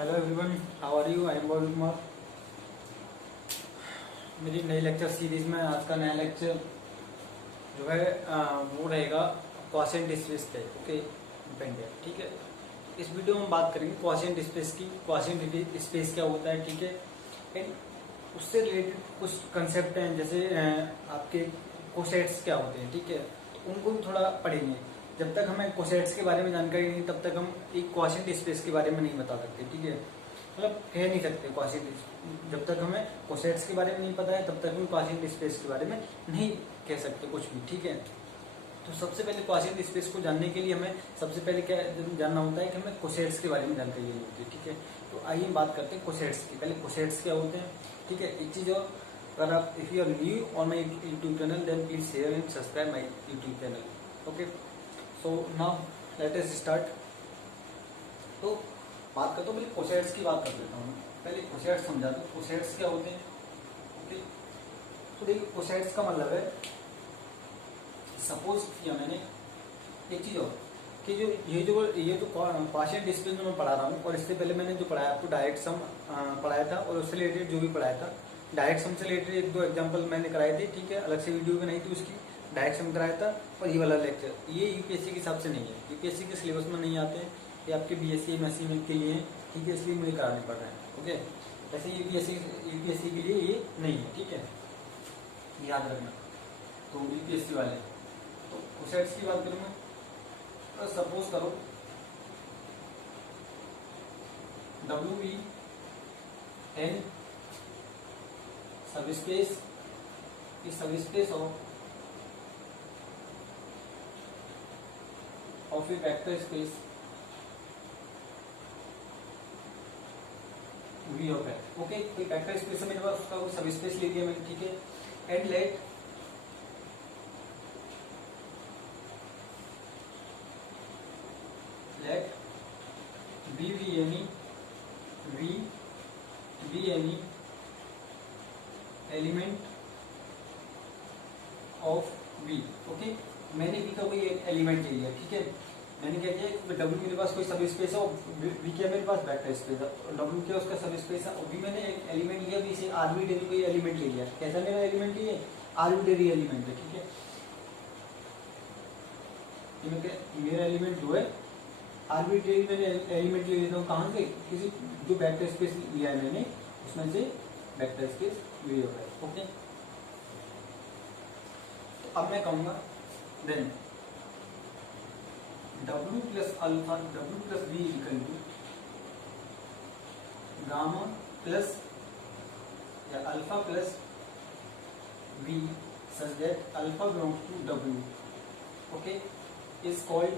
Hello everyone, how are you? I am Gaurav Kumar. मेरी नई lecture series में आज का नया लेक्चर जो है वो रहेगा क्वोशिएंट स्पेस पे। Okay, dependent. ठीक है, इस वीडियो में हम बात करेंगे क्वोशिएंट स्पेस की। क्वोशिएंट स्पेस क्या होता है, ठीक है, एंड उससे रिलेटेड कुछ कंसेप्ट हैं, जैसे आपके कोसेट्स क्या होते हैं, ठीक है, तो उनको भी थोड़ा पढ़ेंगे। जब तक हमें कोसेट्स के बारे में जानकारी नहीं, तब तक हम एक क्वोशिएंट स्पेस के बारे में नहीं बता सकते। ठीक है, मतलब कह नहीं सकते क्वोशिएंट। जब तक हमें कोसेट्स के बारे में नहीं पता है, तब तक हम क्वोशिएंट स्पेस के बारे में नहीं कह सकते कुछ भी। ठीक है, तो सबसे पहले क्वोशिएंट स्पेस को जानने के लिए हमें सबसे पहले क्या जानना होता है कि हमें कोसेट्स के बारे में जानकारी लेनी होती है। ठीक है, तो आइए हम बात करते हैं कोसेट्स की। पहले कोसेट्स क्या होते हैं, ठीक है। एक चीज और, अगर आप if you are new on my YouTube channel then please share and subscribe my YouTube channel. Okay, so now let us start. तो बात करता हूँ, पहले कोसेट्स की बात कर लेता हूँ। पहले कोसेट्स समझा दो, कोसेट्स क्या होते हैं। ओके, तो देखिए कोसेट्स का मतलब है, सपोज किया मैंने एक चीज और कि जो ये जो क्वोशिएंट स्पेस जो मैं पढ़ा रहा हूँ, और इससे पहले मैंने जो पढ़ाया आपको डायरेक्ट सम पढ़ाया था, और उससे रिलेटेड जो भी पढ़ाया था डायरेक्ट सम से रिलेटेड एक दो एग्जांपल मैंने कराए थे। ठीक है, अलग से वीडियो भी नहीं थी उसकी, डायरेक्ट सम कराया था। और ये वाला लेक्चर ये यूपीएससी के हिसाब से नहीं है, यूपीएससी के सिलेबस में नहीं आते हैं, ये आपके बीएससी एमएससी के लिए है। ठीक है, इसलिए मुझे कराने पड़ रहे हैं। ओके, ऐसे यूपीएससी के लिए ये नहीं है। ठीक है, याद रखना। तो यूपीएससी वाले, तो कोसेट्स की बात करूँ मैं, तो सपोज करो W be an sub space of a vector space V of X. Okay, कोई वेक्टर स्पेस है मेरे पास, उसका कोई सब स्पेस ले लिया मैंने। ठीक है, and let be any element of V. Okay, मैंने वी का कोई एलिमेंट ले लिया। ठीक है, मैंने क्या किया, डब्ल्यू मेरे पास कोई सब स्पेस है, और वी क्या मेरे पास वेक्टर स्पेस है, डब्ल्यू क्या उसका सब स्पेस है, और वी मैंने एक एलिमेंट लिया, वी से आर्बिट्रेरी कोई एलिमेंट ले लिया। कैसा मेरा एलिमेंट है, आर्बिट्रेरी एलिमेंट है। ठीक है, मेरा एलिमेंट जो है आर्बिट्रेरी मैंने एलिमेंट ले लेता हूँ। कहाँ से, किसी जो वेक्टर स्पेस लिया है मैंने, उसमें से वेक्टर स्पेस वी होगा। ओके, तो अब मैं कहूंगा then W plus alpha, W plus V equal to gamma plus या alpha plus V such that alpha belongs to W। Okay, is called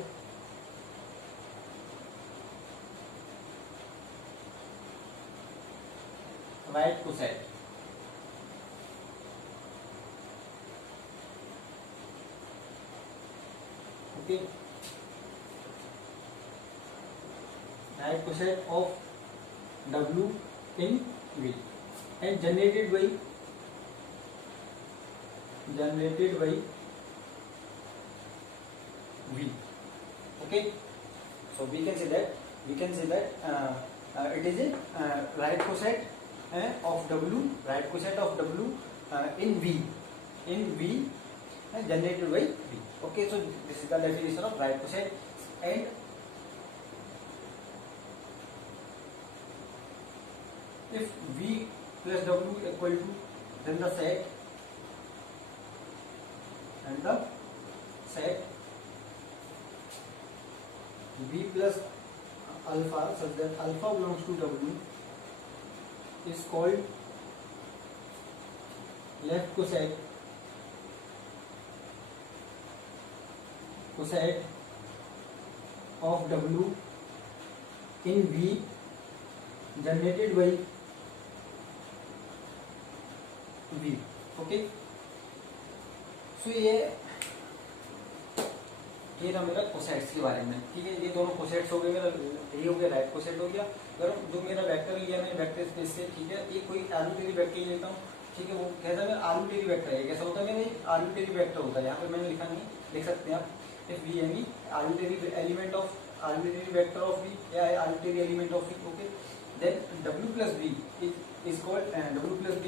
right coset. Okay, right coset of W in V and generated by V. Okay, so we can say that it is a right coset of W, right coset of W in V generated by V. Okay, so this is the definition of right coset. And if V plus W equal to, then the set V plus alpha such that alpha belongs to W is called left coset of W in V generated by V. Okay, so ये रहा मेरा cosets के बारे में। ठीक है, ये दोनों कोसेट्स हो गए, मेरा ये हो गया राइट कोसेट हो गया। अगर जो मेरा वेक्टर लिया मैंने वेक्टर स्पेस से, ठीक है, ये कोई आर्बिट्रेरी वेक्टर ले लेता हूँ। ठीक है, वो कैसा है, आर्बिट्रेरी वेक्टर है। कैसा होता है, मेरा आर्बिट्रेरी वेक्टर होता है। यहाँ पे मैंने लिखा नहीं, लिख सकते हैं आप if V any arbitrary element of arbitrary vector of V या arbitrary element of V. Okay, then w plus b is called w plus b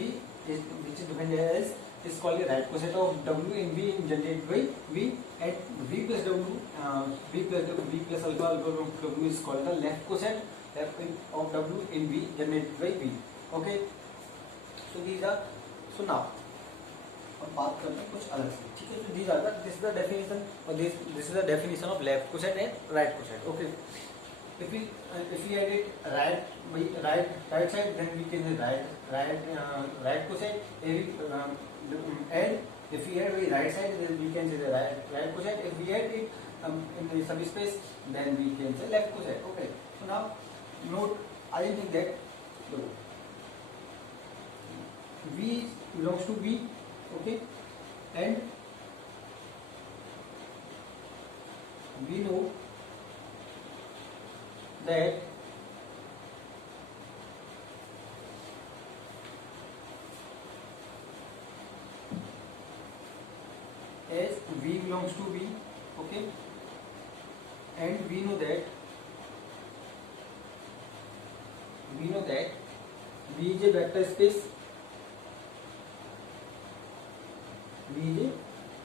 is which is defined as is called the right coset of w in v generated by v, and v plus w v plus alpha w is called the left coset of w in v generated by v. Okay, so these are, so now अब बात करते हैं कुछ अलग से, ठीक है. So these are the, this is the definition, or this is the definition of left coset and right coset. Okay, if we edit right side, then we can say right coset, and if we add by right side, then we can say the right coset. If we add it in the subspace, then we can say left coset. Okay, so now note, I think that v belongs to b. Okay, and we know that as v belongs to b. Okay, and we know that v is a vector space.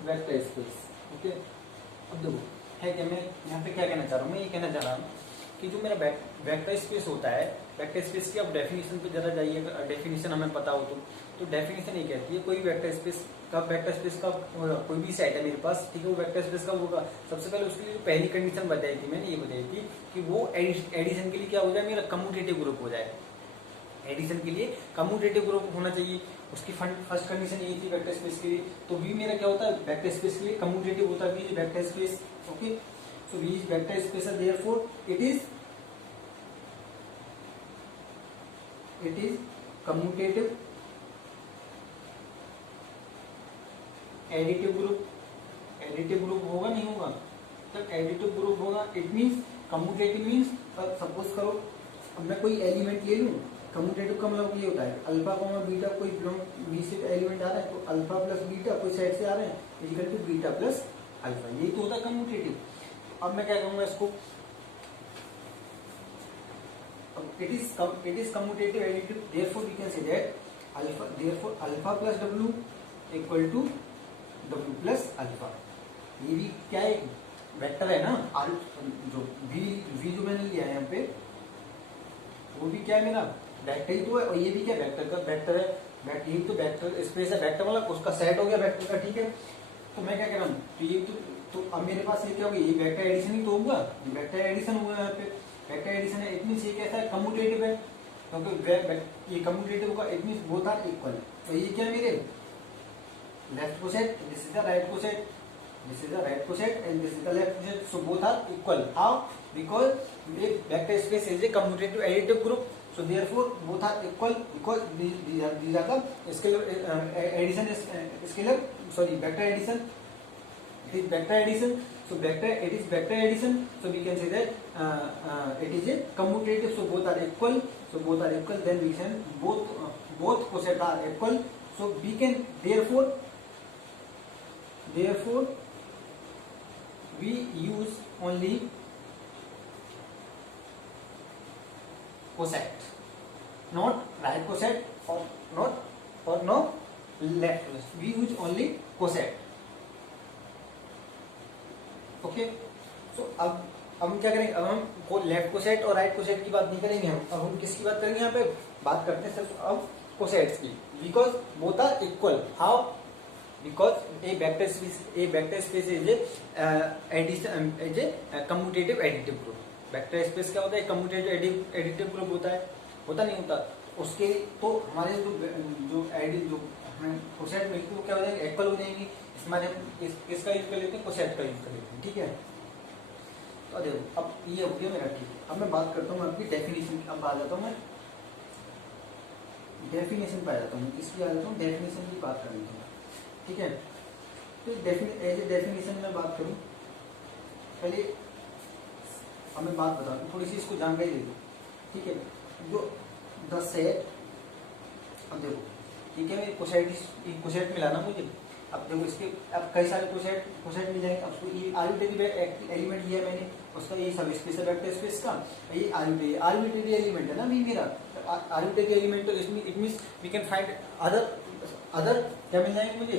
Vector space. Okay, अब देखो है कि मैं यहाँ पे क्या कहना चाह रहा हूँ, मैं ये कहना चाह रहा हूँ कि जो मेरा वेक्टर स्पेस होता है, वेक्टर स्पेस की आप डेफिनेशन पे जरा जाइए. अगर डेफिनेशन हमें पता हो तो डेफिनेशन ये कहती है, कोई वेक्टर स्पेस का कोई भी सेट है मेरे पास, ठीक है, वो वेक्टर स्पेस का होगा. सबसे पहले उसके लिए जो पहली कंडीशन बताई थी मैंने, ये बताई थी कि वो एडिशन के लिए क्या हो जाए, मेरा कम्यूटेटिव ग्रुप हो जाए. एडिशन के लिए कम्यूटेटिव ग्रुप होना चाहिए. उसकी फर्स्ट कंडीशन यही थी वेक्टर स्पेस के लिए. तो वी मेरा क्या होता है, वेक्टर स्पेस के लिए कम्यूटेटिव होता है, V is vector space. Okay, so V is vector space, therefore it is commutative additive group. Additive group होगा नहीं होगा, जब एडिटिव ग्रुप होगा it means commutative means, suppose करो अब मैं कोई एलिमेंट ले लूं, कम्यूटेटिव का मतलब ये होता है अल्फा कॉमा बीटा, कोई बी से एलिमेंट आ रहा है तो अल्फा प्लस बीटा कोई साइड से आ रहे हैं equal to beta plus alpha, यही तो होता है कम्यूटेटिव. अब मैं क्या करूंगा इसको, it is commutative additive, therefore we can say that alpha plus W equal to W plus alpha. ये भी क्या है, वेक्टर है ना, जो वी जो मैंने लिया है यहाँ पे वो भी क्या है, मेरा वेक्टर ही तो है. और ये भी क्या वेक्टर है, यही तो वेक्टर स्पेस है, वेक्टर वाला उसका सेट हो गया वेक्टर का. ठीक है, तो मैं क्या कह रहा हूँ, तो ये तो अब मेरे पास ये क्या होगा, ये वेक्टर एडिशन ही तो होगा, ये वेक्टर एडिशन हुआ यहाँ पे, वेक्टर एडिशन है. इट मींस ये कैसा है, कम्यूटेटिव है, क्योंकि ये कम्यूटेटिव का it means both are equal. तो ये क्या है मेरे left coset, this is the right coset, this is the right coset and this is the left coset, so both are equal. How? Because a vector space is a commutative additive group, so therefore both are equal, because these are the scalar addition is scalar, sorry, vector addition, it is vector addition, so it is vector addition, so we can say that it is a commutative, so both are equal, then we can both coset are equal, so we can therefore we use only coset, not right coset or no left coset. We use only coset. Okay, so अब हम क्या करेंगे, अब हम left coset और right coset की बात नहीं करेंगे, अब हम किसकी बात करेंगे, यहाँ पे बात करते हैं सिर्फ अब कोसेट्स की. Because both are equal. How? because a vector space is a commutative additive group. Vector space क्या होता है, कम्यूटेटिव एडिटिव ग्रुप होता है, होता नहीं होता उसके. तो हमारे जो हमें कोसेट मिलती है वो क्या हो जाएगी, इक्वल हो जाएंगी. इसमें हम किसका यूज कर लेते हैं, कोसेट का यूज कर लेते हैं. ठीक है, तो देखो अब ये हो गया मेरा. ठीक है, अब मैं बात करता हूँ आपकी डेफिनेशन. अब आ जाता हूँ मैं डेफिनेशन पे आ जाता हूँ, किसकी आ जाता हूँ, डेफिनेशन की बात कर लेता हूँ. ठीक है, तो एज ए डेफिनेशन में बात करूं, पहले हमें बात बता दूं, थोड़ी सी इसको जानकारी दे दो. ठीक है, जो 10 सेट, अब देखो ठीक है, कोसेट मिला ना मुझे. अब देखो इसके अब कई सारे कोसेट मिल जाएंगे. अब ये आर्बिट्रेरी एलिमेंट लिया मैंने, उसका ये सब स्पेस है वेक्टर स्पेस का, ये आर्बिट्रेरी एलिमेंट है ना वी मेरा, आर्बिट्रेरी एलिमेंट, तो इसमें it means we can find other क्या मिल जाएंगे मुझे,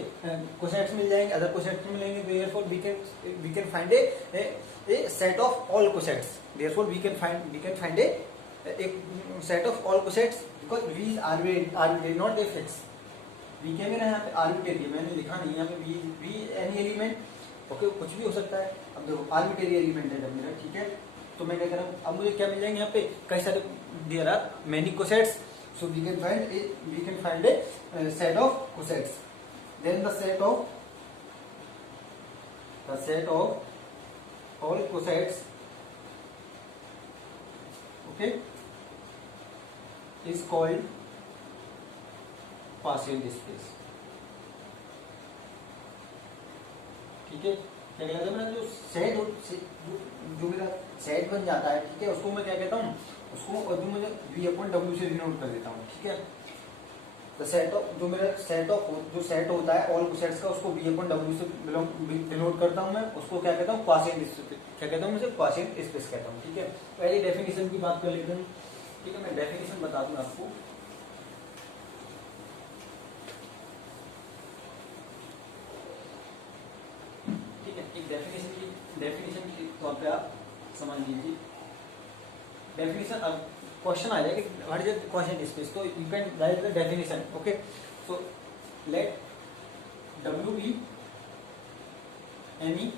कोसेट्स मिल जाएंगे, अदर कोसेट्स मिलेंगे, therefore we can find a set of all cosets, therefore we can find एक set of all cosets because V is arbitrary not a fix. V क्या मेरा यहाँ पे आर्बिट्रेरी, मैंने लिखा नहीं यहाँ पे वी एनी एलिमेंट, ओके कुछ भी हो सकता है। अब देखो आर्बिट्रेरी एलिमेंट है जब मेरा, ठीक है, तो मैं क्या कर रहा हूँ, अब मुझे क्या मिल जाएंगे यहाँ पे कई सारे there are many cosets, so we can find a set of cosets, then the set of all cosets, okay, is called Quotient space। ठीक है, क्या कहता है मेरा जो सेट जो मेरा सेट बन जाता है, ठीक है, उसको मैं क्या कहता हूँ, उसको और मुझे V/W से डिनोट कर देता हूँ, ठीक है। तो सेट ऑफ जो मेरा जो सेट होता है ऑल सेट्स का, उसको V/W से डिनोट करता हूँ मैं, उसको क्या कहता हूँ, क्वॉशिएंट स्पेस, क्या कहता हूँ मुझे, क्वॉशिएंट स्पेस कहता हूँ, ठीक है। पहले डेफिनेशन की बात कर लेते हैं, ठीक है, मैं डेफिनेशन बता दूं आपको। ठीक है, एक डेफिनेशन के तौर पे आप समझ लीजिए। डेफिनेशन, अब क्वेश्चन आ जाएगा व्हाट इज क्वॉशिएंट स्पेस, तो you can write the definition, okay. So let W be any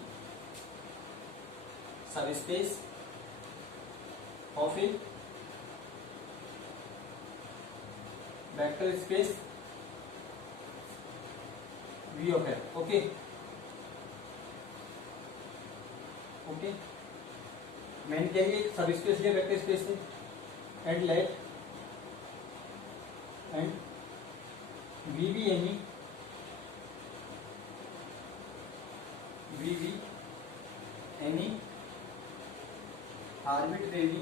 subspace of a vector space V of F, okay, okay, मैंने क्या लिया, सब स्पेस लिया वेक्टर स्पेस से, and let and V be any arbitrary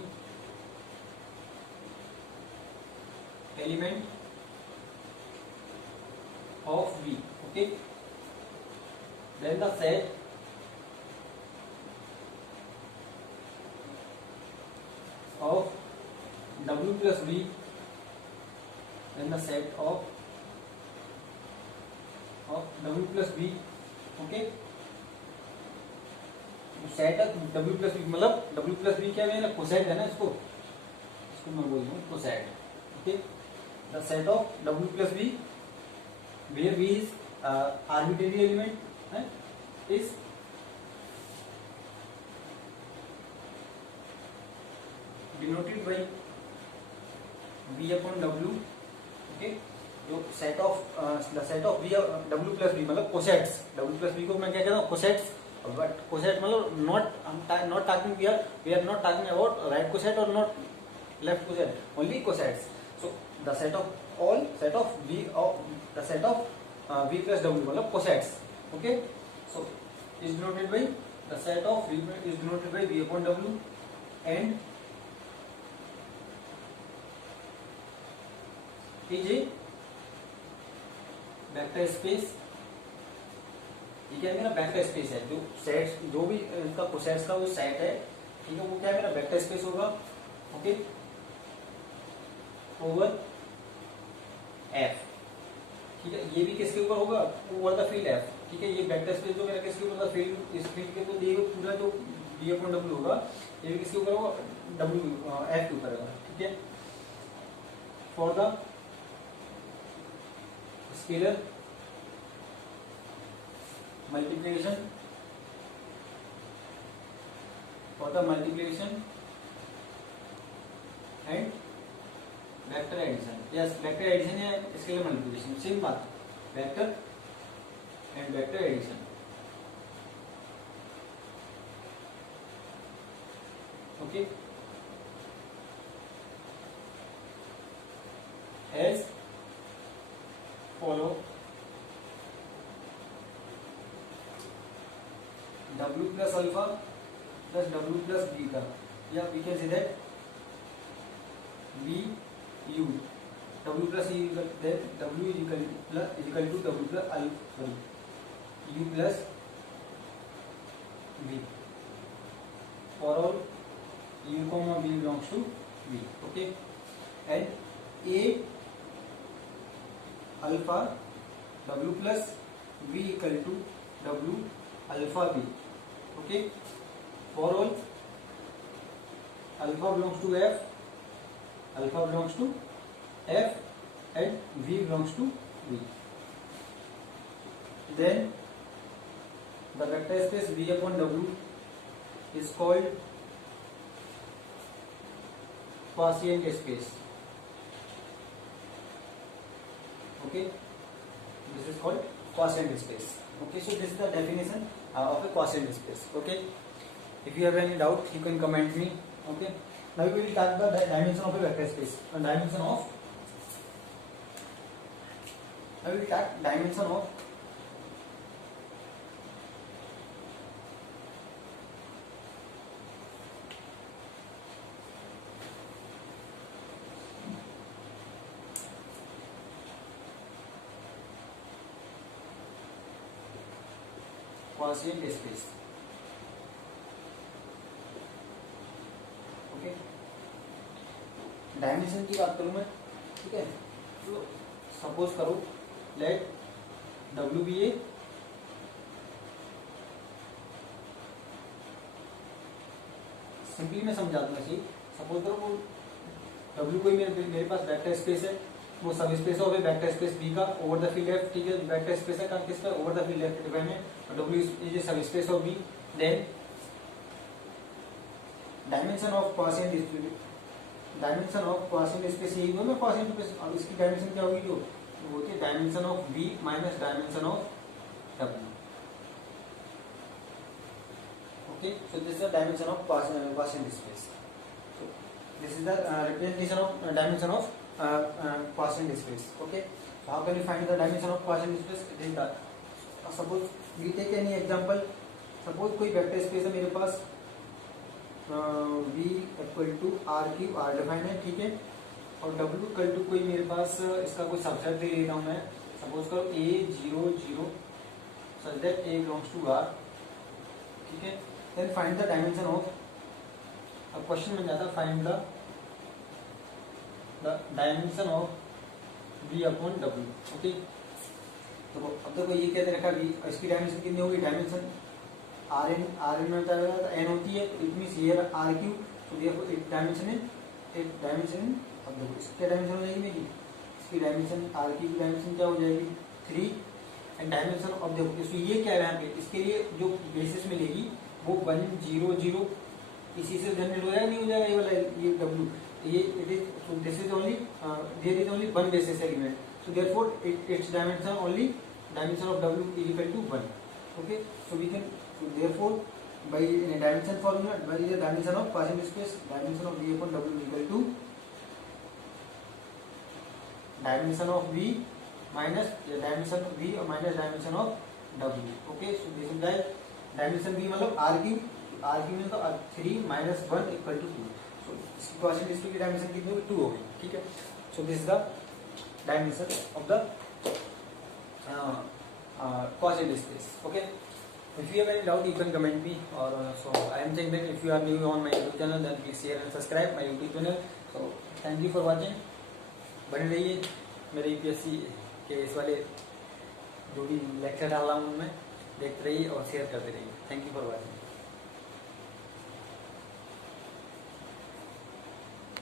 element of V, okay, then the set of W plus V, then the set of W plus V, okay, set W plus V, मतलब W plus V क्या है ना, coset है ना, इसको मैं बोल दूँ coset, okay. The set of W plus V where V is arbitrary element है, is denoted by V/W, okay. जो set of the set of W plus V मतलब कोसेट्स, W प्लस V को मैं क्या कहता हूँ, कोसेट्स। But coset मतलब not talking we are not talking about right coset or not left coset, only cosets. So the set of V plus W मतलब cosets, okay. So is denoted by the set of V is denoted by V/W and is a vector space। ठीक है, मेरा vector space है, जो sets जो भी इसका cosets का वो सेट है, ठीक है, वो क्या है मेरा वेक्टर स्पेस होगा, ओके, ओवर F, ठीक है। ये भी किसके ऊपर होगा, ओवर द फील्ड F, ठीक है। ये वेक्टर स्पेस जो मेरा किसके ऊपर, फील्ड, इस फील्ड के, तो ये पूरा जो V/W होगा, ये भी किसके ऊपर होगा, F के ऊपर होगा, ठीक है। For the scalar multiplication and vector addition, yes, vector addition या scalar multiplication सेम बात, vector and vector addition, okay, as follow W plus alpha plus W plus beta, या we can say that V U W plus E, then W is equal to W plus U plus V for all u comma v belongs to v. Okay, and a alpha w plus v equal to w alpha v. Okay, for all alpha belongs to f, alpha belongs to f, and v belongs to v. Then the vector space v upon w is called quotient space. Okay, this is called quotient space. Okay, so this is the definition of a quotient space. Okay, if you have any doubt, you can comment me. Okay, now we will talk the dimension of a vector space. Dimension of I will talk dimension of quotient space. Okay, dimension की बात करूं मैं, ठीक है, तो suppose करो let W be a simply मैं समझा दूंगा। सही, सपोज करो वो W कोई मेरे पास वेक्टर स्पेस है, वो सब स्पेस हो गए वेक्टर स्पेस बी का ओवर द फील्ड एफ। ठीक है, वेक्टर स्पेस है किसका, over the field F define है, W is sub space of B. Then dimension of quotient space, dimension of quotient space यही दो ना क्वोशिएंट स्पेस। अब इसकी डायमेंशन क्या होगी, जो होती है dimension of v minus dimension of w। Okay, so this is the dimension of quotient space. This is the representation of dimension of quotient space. Okay, so how can you find the dimension of quotient space? It is that suppose we take any example. Suppose कोई vector space है मेरे पास v equal to r cube, r define है, ठीक है, और w equal to कोई मेरे पास इसका कोई सबसेट दे देता हूँ मैं। सपोज करो a0 0 such that a belongs to r, ठीक है। then find the dimension of, अब क्वेश्चन बन जाता find the dimension of v upon w। Okay, तो अब देखो ये क्या दे रखा v, इसकी डायमेंशन कितनी होगी, डायमेंशन rn में होता है तो n होती है, it means here r cube, तो देखो एक डायमेंशन अब देखो इसकी डायमेंशन हो जाएगी मेरी, इसकी डायमेंशन r की डायमेंशन क्या हो जाएगी 3, एंड डायमेंशन अब देखो इसमें ये क्या है यहाँ पे, इसके लिए जो बेसिस मिलेगी वो 1 0 0 इसी से जनरेट हो जाएगा, नहीं हो जाएगा ये वाला ये w, ये it is, so this is only there is only one basis element, so therefore its dimension only dimension of w is equal to 1। Okay, so we can, so therefore by dimension formula, what is the dimension of quotient space, dimension of v upon w is equal to dimension of v minus dimension of v minus dimension of w। okay, so this is the dimension v मतलब r cube में तो 3 minus 1 equal to 2, so इसकी quotient space की dimension कितनी होगी 2 होगी, ठीक है। so this is the dimension of the quotient space। okay, if you have any doubt you can comment me, or so I am saying that if you are new on my YouTube channel then please share and subscribe my YouTube channel। so thank you for watching, बने रहिए मेरे UPSC के इस वाले जो भी lecture डाल रहा हूँ मैं, देखते रहिए और शेयर करते रहिए। Thank you for watching.